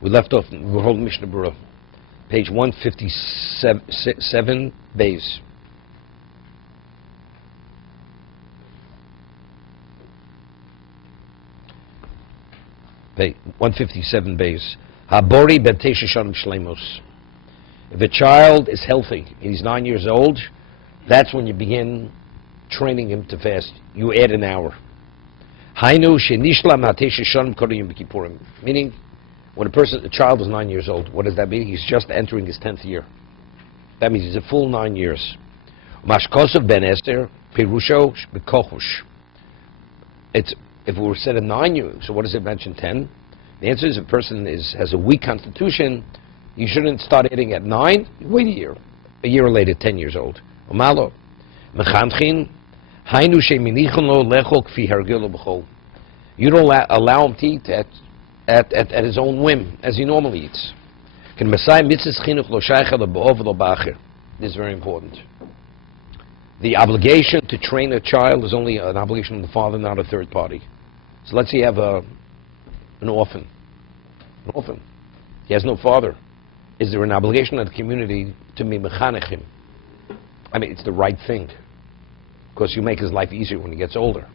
We left off, we're holding Mishna Berura, page 157, Bays. Page 157 Bays. Habori ben Tesha Shanim Shlemos. If a child is healthy, he's 9 years old, that's when you begin training him to fast. You add an hour. Hainu shenishlam hatesha shanim koriyim b'kippurim. Meaning, when a child is 9 years old, what does that mean? He's just entering his 10th year. That means he's a full 9 years. Mashkosov ben Esther pirusho b'kochush. It's if we were said at 9 years, so what does it mention 10? The answer is if a person has a weak constitution, you shouldn't start eating at 9. Wait a year. A year later, 10 years old. Umalo mechanchin hainu sheminichon lo lechol kfi hargilo b'chol. You don't allow him to eat at his own whim, as he normally eats. This is very important. The obligation to train a child is only an obligation of the father, not a third party. So let's say you have an orphan. An orphan. He has no father. Is there an obligation of the community to be mechanech him? I mean, it's the right thing. Because you make his life easier when he gets older.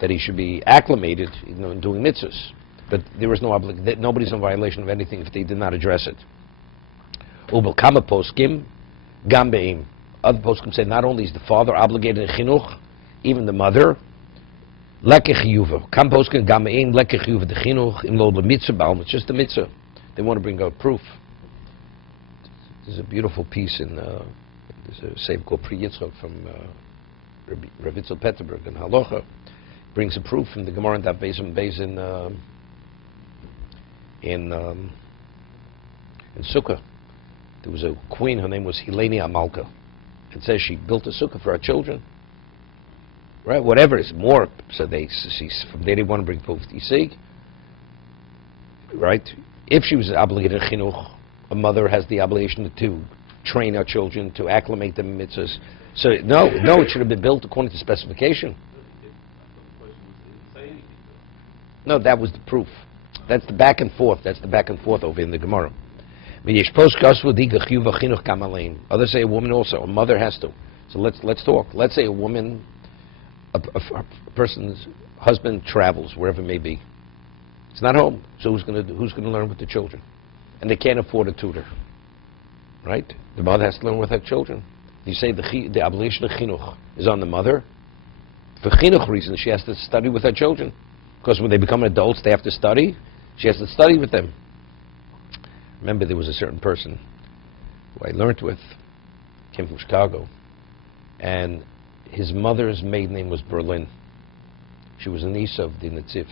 That he should be acclimated, in doing mitzvahs. But there is no obligation. Nobody's in violation of anything if they did not address it. Ubel kama poskim gam be'im. Other poskim say not only is the father obligated in chinuch, even the mother. Lekech yuva. Kam poskim gam be'im lekech yuva de chinuch im lo le mitzvah baum. It's just a mitzvah. They want to bring out proof. There's a beautiful piece in there's a save called Pri Yitzchok from Rav Itzel Petterberg in Halacha. Brings a proof from the Gemara that Beis in Sukkah. There was a queen, her name was Helene Amalka. It says she built a sukkah for her children. Right, whatever is more, so from there they want to bring proof. You see? Right? If she was obligated to chinuch, a mother has the obligation to train her children, to acclimate them in mitzvahs. So no, it should have been built according to specification. No, that was the proof. That's the back and forth. That's the back and forth over in the Gemara. Others say a woman also. A mother has to. So let's talk. Let's say a woman, a person's husband travels wherever it may be. It's not home. So who's going to learn with the children? And they can't afford a tutor, right? The mother has to learn with her children. You say the obligation of chinuch is on the mother. For chinuch reasons, she has to study with her children. Because when they become adults, they have to study. She has to study with them. Remember, there was a certain person who I learned with, came from Chicago, and his mother's maiden name was Berlin. She was a niece of the Netziv.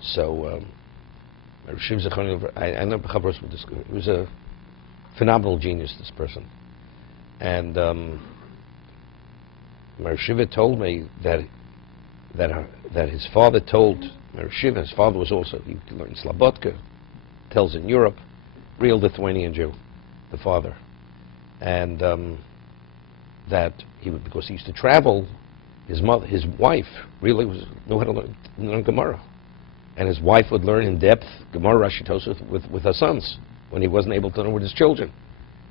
So, I know with this. He was a phenomenal genius, this person. And Shiva told me that his father told Shiva, his father was also, he learned Slabotka, tells in Europe, real Lithuanian Jew, the father. And that he would, because he used to travel, his wife really knew how to learn Gemara. And his wife would learn in depth Gemara Rashi Tosaf with her sons when he wasn't able to learn with his children.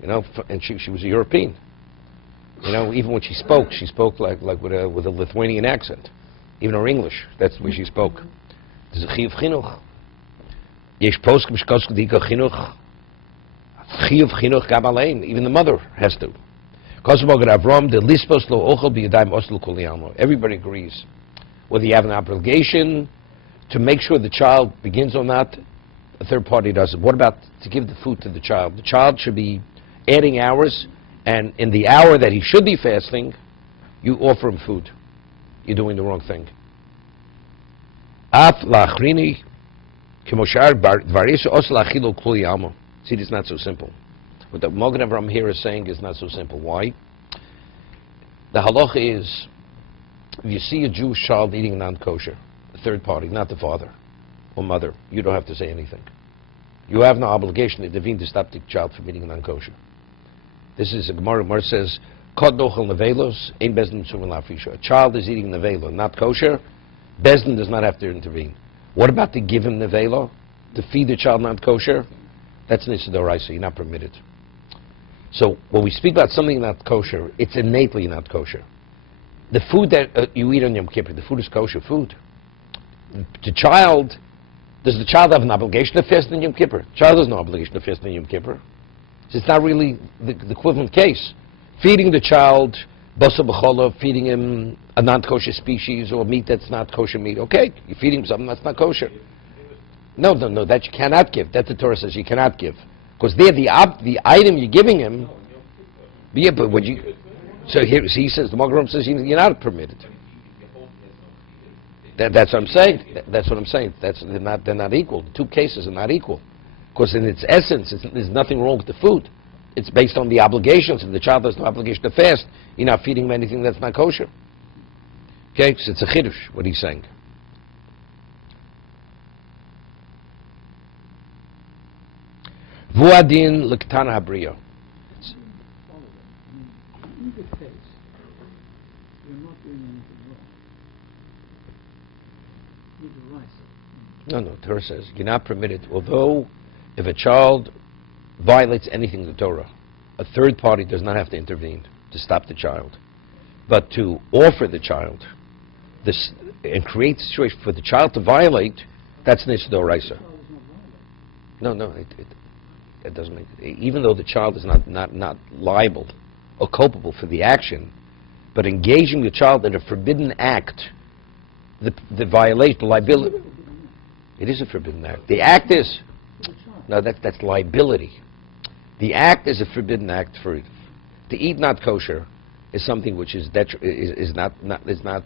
And she was a European. Even when she spoke like with a Lithuanian accent. Even her English, that's the way she spoke. There's a chiyuv chinuch. Yesh poskim shkosku dika chinuch. Chiyuv chinuch gam alein. Even the mother has to. Everybody agrees. Whether you have an obligation to make sure the child begins or not, a third party does it. What about to give the food to the child? The child should be adding hours, and in the hour that he should be fasting, you offer him food. You're doing the wrong thing. See, it's not so simple. What the Mogen Avram here is saying is not so simple. Why? The halacha is, if you see a Jewish child eating non-kosher, a third party, not the father or mother, you don't have to say anything. You have no obligation to stop the child from eating non-kosher. This is a Gemara. Gemara says, a child is eating nevela, not kosher. Bezdin does not have to intervene. What about to give him nevela? To feed the child not kosher? That's an issue d'oraisa. You're not permitted. So when we speak about something not kosher, it's innately not kosher. The food that you eat on Yom Kippur, the food is kosher food. The child, does the child have an obligation to fast on Yom Kippur? The child has no obligation to fast on Yom Kippur. So it's not really the equivalent case. Feeding the child basa b'chola, feeding him a non-kosher species or meat that's not kosher meat. Okay, you're feeding him something that's not kosher. No, that you cannot give. That the Torah says you cannot give. Because there, the item you're giving him, yeah, but would you? So here, he says the Magen says you're not permitted. That's what I'm saying. That's what I'm saying. They're not equal. The two cases are not equal. Because in its essence, there's nothing wrong with the food. It's based on the obligations. If the child has no obligation to fast, you're not feeding him anything that's not kosher. Okay, so it's a chiddush, what he's saying. Vuadin l'ktana habriya. In either case, you're not doing anything wrong. You're the right. No, Torah says you're not permitted. Although, if a child violates anything in the Torah, a third party does not have to intervene to stop the child, but to offer the child this and create a situation for the child to violate. That's an issue d'oraisa. No, it doesn't make it. Even though the child is not liable or culpable for the action, but engaging the child in a forbidden act, the violation, the liability. It is a forbidden act. The act is that's liability. The act is a forbidden act for it. To eat not kosher is something which is not. But it's only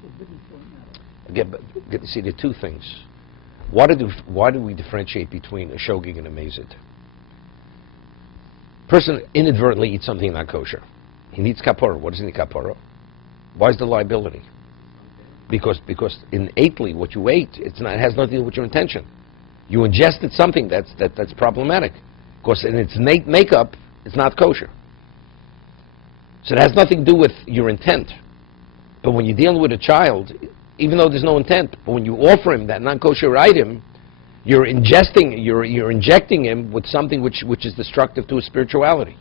forbidden for an adult. Again, but see, there are two things. Why do we differentiate between a shogig and a mazid? Person inadvertently eats something not kosher. He needs kapara. What does he need kapara? Why is the liability? Because innately what you ate, it has nothing to do with your intention. You ingested something that's problematic. Because in its innate makeup, it's not kosher. So it has nothing to do with your intent. But when you're dealing with a child, even though there's no intent, but when you offer him that non-kosher item, you're injecting him with something which is destructive to his spirituality. I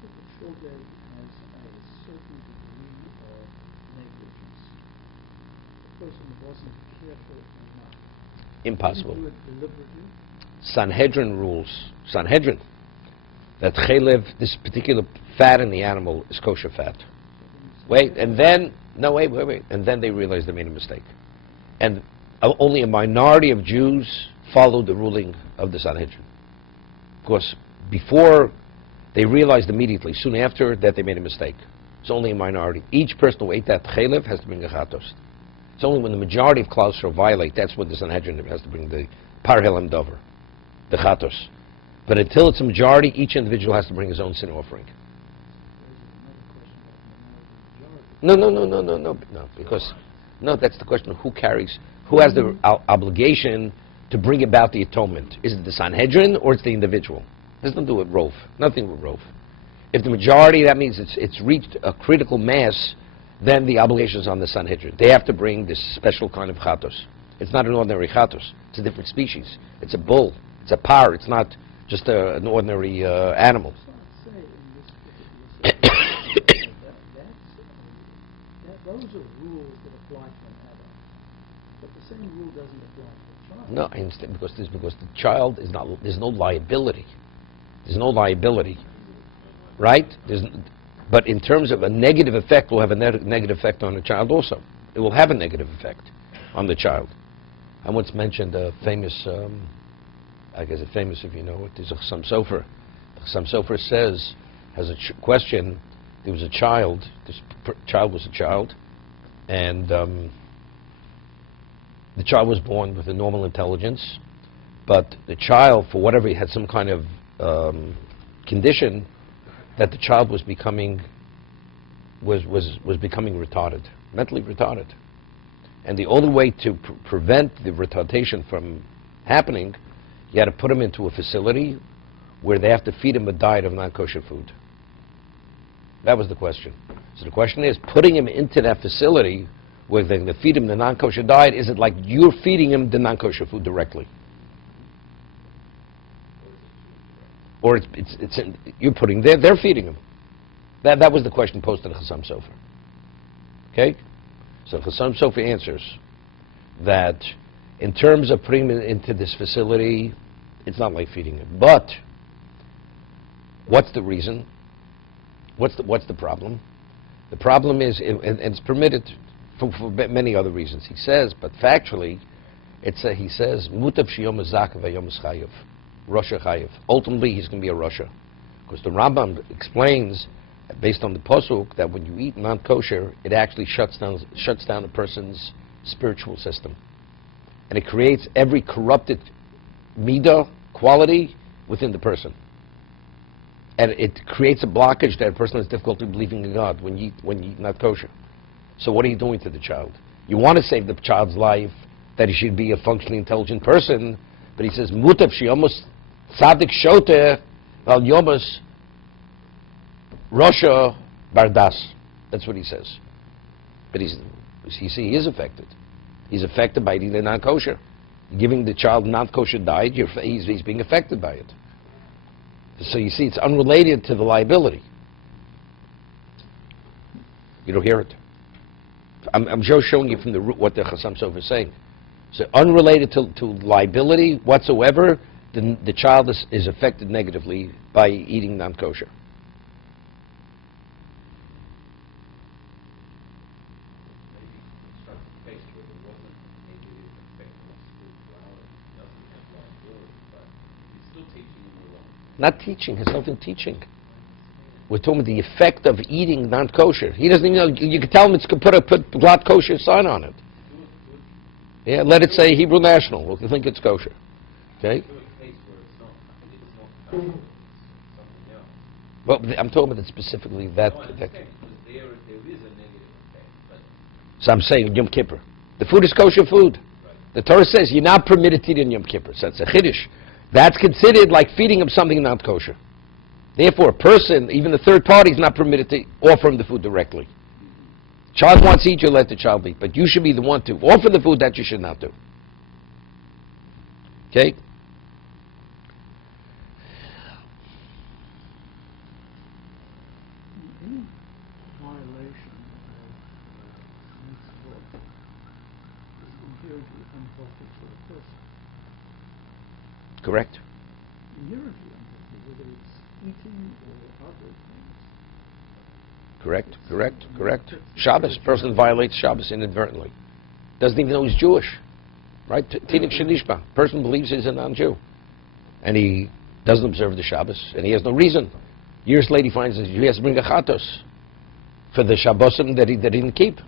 think the shogeg has a certain degree of negligence. The person wasn't careful enough. Impossible. Didn't do it deliberately. Sanhedrin rules, that chelev, this particular fat in the animal, is kosher fat. Wait, and then they realized they made a mistake. And only a minority of Jews followed the ruling of the Sanhedrin. Of course, before, they realized immediately, soon after, that they made a mistake. It's only a minority. Each person who ate that chelev has to bring a chatos. It's only when the majority of Klal Yisrael violate, that's when the Sanhedrin has to bring the par helam dover, the chatos. But until it's a majority, each individual has to bring his own sin offering. No, because that's the question of who has the obligation to bring about the atonement. Is it the Sanhedrin or it's the individual? It has nothing to do with Rov. Nothing with Rov. If the majority, that means it's reached a critical mass, then the obligation is on the Sanhedrin. They have to bring this special kind of chatos. It's not an ordinary chatos. It's a different species. It's a bull. It's a par. It's not just an ordinary animal. Those are rules that apply to an adult, but the same rule doesn't apply to a child. No, I understand, because the child is not. There's no liability. There's no liability, right? But in terms of a negative effect, will have a negative effect on the child also. It will have a negative effect on the child. I once mentioned a famous, I guess famous if you know it, is Chassam Sofer. Chassam Sofer says, has a question. There was a child. This child was a child, and the child was born with a normal intelligence, but the child, for whatever, he had some kind of condition that the child was becoming retarded, mentally retarded, and the only way to prevent the retardation from happening, you had to put him into a facility where they have to feed him a diet of non-kosher food. That was the question. So the question is, putting him into that facility where they're going to feed him the non-kosher diet? Is it like you're feeding him the non-kosher food directly? Or you're putting they're feeding him. That was the question posed in Chassam Sofer. Okay? So Chassam Sofer answers that in terms of putting him into this facility, it's not like feeding him. But what's the reason? What's the problem? The problem is, and it's permitted for many other reasons. He says, but factually, he says, Mutav shiyom zak v'yom chayev, Rasha chayev. Ultimately, he's going to be a Rasha, because the Rambam explains, based on the pasuk, that when you eat non-kosher, it actually shuts down a person's spiritual system, and it creates every corrupted midah quality within the person. And it creates a blockage that a person has difficulty believing in God when you eat not kosher. So what are you doing to the child? You want to save the child's life, that he should be a functionally intelligent person, but he says, Mutav sheyomos tzadik shoter al yomos Rasha bardas. That's what he says. But you see, he is affected. He's affected by eating the non-kosher. Giving the child non-kosher diet, he's being affected by it. So you see, it's unrelated to the liability. You don't hear it. I'm just showing you from the root what the Chassam Sofer is saying. So unrelated to liability whatsoever, the child is affected negatively by eating non-kosher. Not teaching, has nothing teaching. We're talking about the effect of eating non-kosher. He doesn't even know, you can tell him it's put not kosher sign on it. Yeah, let it say Hebrew National, we'll think it's kosher. Okay? Well, I'm talking about it specifically that. So I'm saying Yom Kippur. The food is kosher food. The Torah says you're not permitted to eat in Yom Kippur. So that's a chiddush. That's considered like feeding him something not kosher. Therefore, a person, even the third party, is not permitted to offer him the food directly. Child wants to eat, you let the child eat. But you should be the one to offer the food. That you should not do. Okay? Any violation of mitzvot is inherently unhealthy for a person. Correct. Inherently unhealthy, whether it's eating or other things. Correct. Shabbos, person violates Shabbos inadvertently. Doesn't even know he's Jewish. Right? Tinik Shenishba. Person believes he's a non-Jew. And he doesn't observe the Shabbos, and he has no reason. Years later he finds that he has to bring a chatos for the Shabbosim that he didn't keep.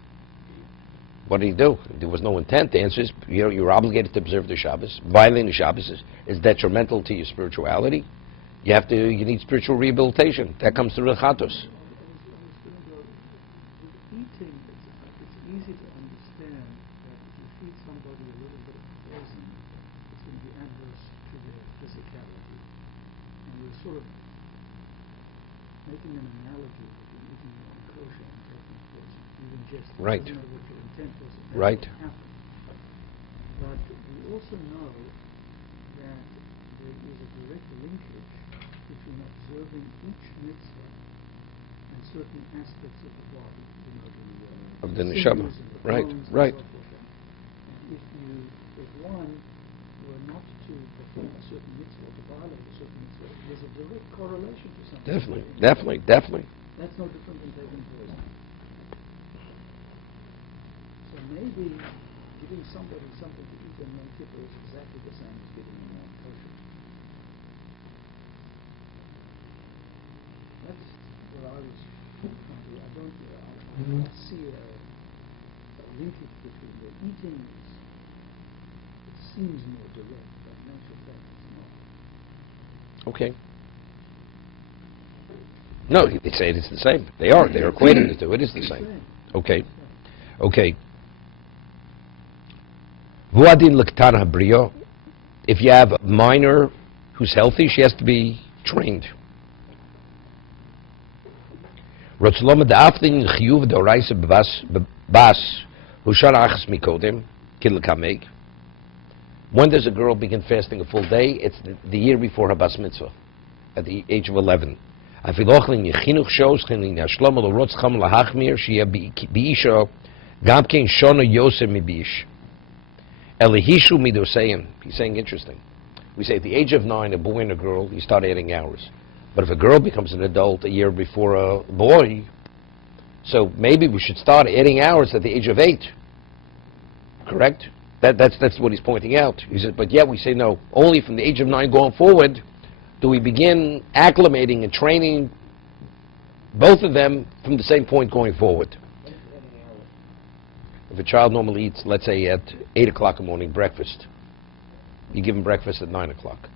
What did he do? There was no intent. The answer is, you're obligated to observe the Shabbos. Violating the Shabbos is detrimental to your spirituality. You need spiritual rehabilitation. That comes through the chatos. Eating, it's easy to understand that if you feed somebody a little bit of poison, it's going to be adverse to their physicality. And we're sort of making an analogy between eating non-kosher and taking poison. You ingest it. Right. You know what your intent was. Right. Happen. But we also know that there is a direct linkage between observing each mitzvah and certain aspects of the body, Of the neshama. Right. And if one were not to perform a certain mitzvah, to violate a certain mitzvah, there's a direct correlation to something. Definitely. That's no different than taking poison. So maybe giving somebody something to eat on Yom Kippur is exactly the same as giving them non-kosher. That's what I was trying to do. I don't see a linkage between the eating. It seems more direct, but in actual fact it's not. Okay. No, they say it's the same. They're equating the two. It is the same. Okay. Vuadin l'ktana brio. If you have a minor who's healthy, she has to be trained. Rotzlom da'aftin chiyuv d'oraisa bas Husharachas mikodim, kidl kameg. When does a girl begin fasting a full day? It's the year before her bas mitzvah, at the age of 11. Afilochlin yechinuch shows chinlin yashlom lo rotz cham lahachmir shia biisha gamkein shona yosem mibish. Elihishu midosein. He's saying interesting. We say at the age of 9, a boy and a girl, you start adding hours. But if a girl becomes an adult a year before a boy, so maybe we should start adding hours at the age of 8. Correct? That's what he's pointing out. He says, but yet we say no. Only from the age of 9 going forward do we begin acclimating and training both of them from the same point going forward. If a child normally eats, let's say at 8 o'clock in the morning, breakfast, you give him breakfast at 9 o'clock.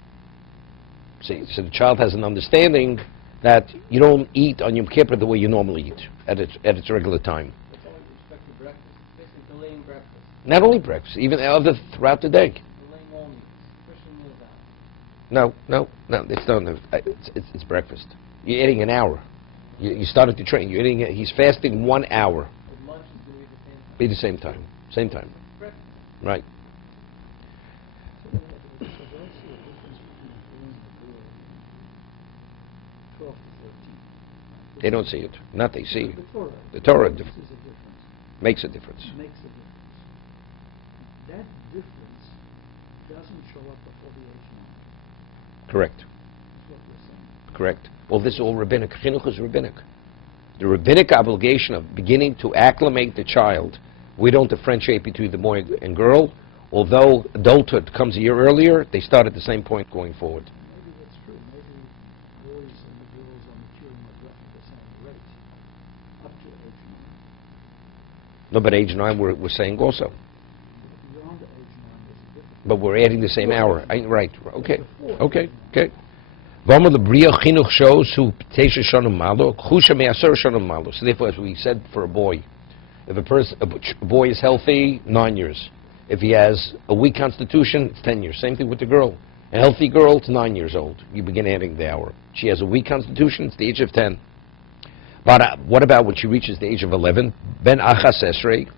So the child has an understanding that you don't eat on Yom Kippur the way you normally eat at its regular time. With all respect to breakfast, basically delaying breakfast. Not only breakfast, even throughout the day. Delaying all meals, pushing meals out. No, it's breakfast. You're eating an hour. You started to train. You're eating. He's fasting 1 hour. With lunch is going to be the same time. Be the same time. Breakfast. Right. So I see a difference between doing the 12 to 13. They don't see it. Not they see it. The Torah. The Torah This is a difference. makes a difference. Makes a difference. That difference doesn't show up before the age of 9. Correct. That's what we're saying. Correct. Well, this is all rabbinic. Chinuch is rabbinic. The rabbinic obligation of beginning to acclimate the child. We don't differentiate between the boy and girl. Although adulthood comes a year earlier, they start at the same point going forward. Maybe that's true. Maybe boys and the girls are maturing at roughly the same rate up to age 9. No, but age 9 we're saying also. Beyond the age 9, there's a difference. But we're adding the same hour. Right. Okay. Okay. V'amar l'briya chinuch shows who teisha shanum malo, chusha me'aser shanum malo. So therefore, as we said for a boy, if a boy is healthy, 9 years. If he has a weak constitution, it's 10 years. Same thing with the girl. A healthy girl, it's 9 years old. You begin adding the hour. She has a weak constitution, it's the age of 10. But what about when she reaches the age of 11? Ben achas esrei.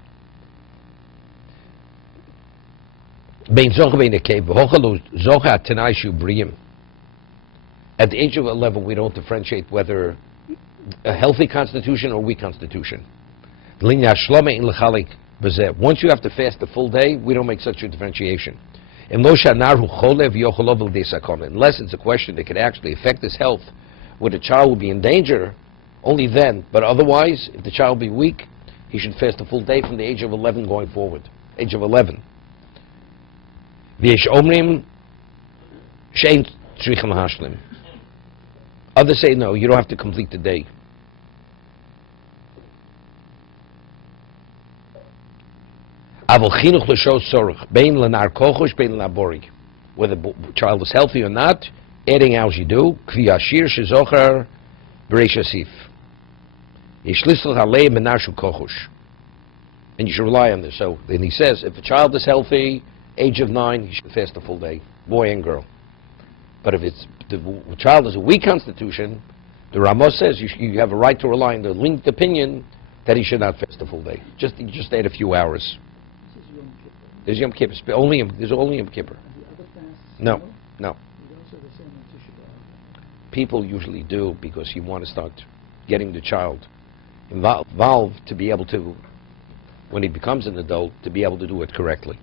Ben zocha ben nekev, v'hochalu zocha tenai shu briyim. At the age of 11, we don't differentiate whether a healthy constitution or a weak constitution. Once you have to fast the full day, we don't make such a differentiation. Unless it's a question that could actually affect his health, where the child will be in danger, only then. But otherwise, if the child be weak, he should fast a full day from the age of 11 going forward. Age of 11. Others say, no, you don't have to complete the day. Whether the child is healthy or not, adding hours you do. And you should rely on this. So then he says, if a child is healthy, age of 9, he should fast a full day, boy and girl. But if the child has a weak constitution, the Ramos says you have a right to rely on the linked opinion that he should not fast a full day. Just add a few hours. This is Yom Kippur. There's Yom Kippur. There's only Yom Kippur. And the other fasts? No. You don't say the same on Tisha B'Av? People usually do because you want to start getting the child involved to be able to, when he becomes an adult, to be able to do it correctly.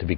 To be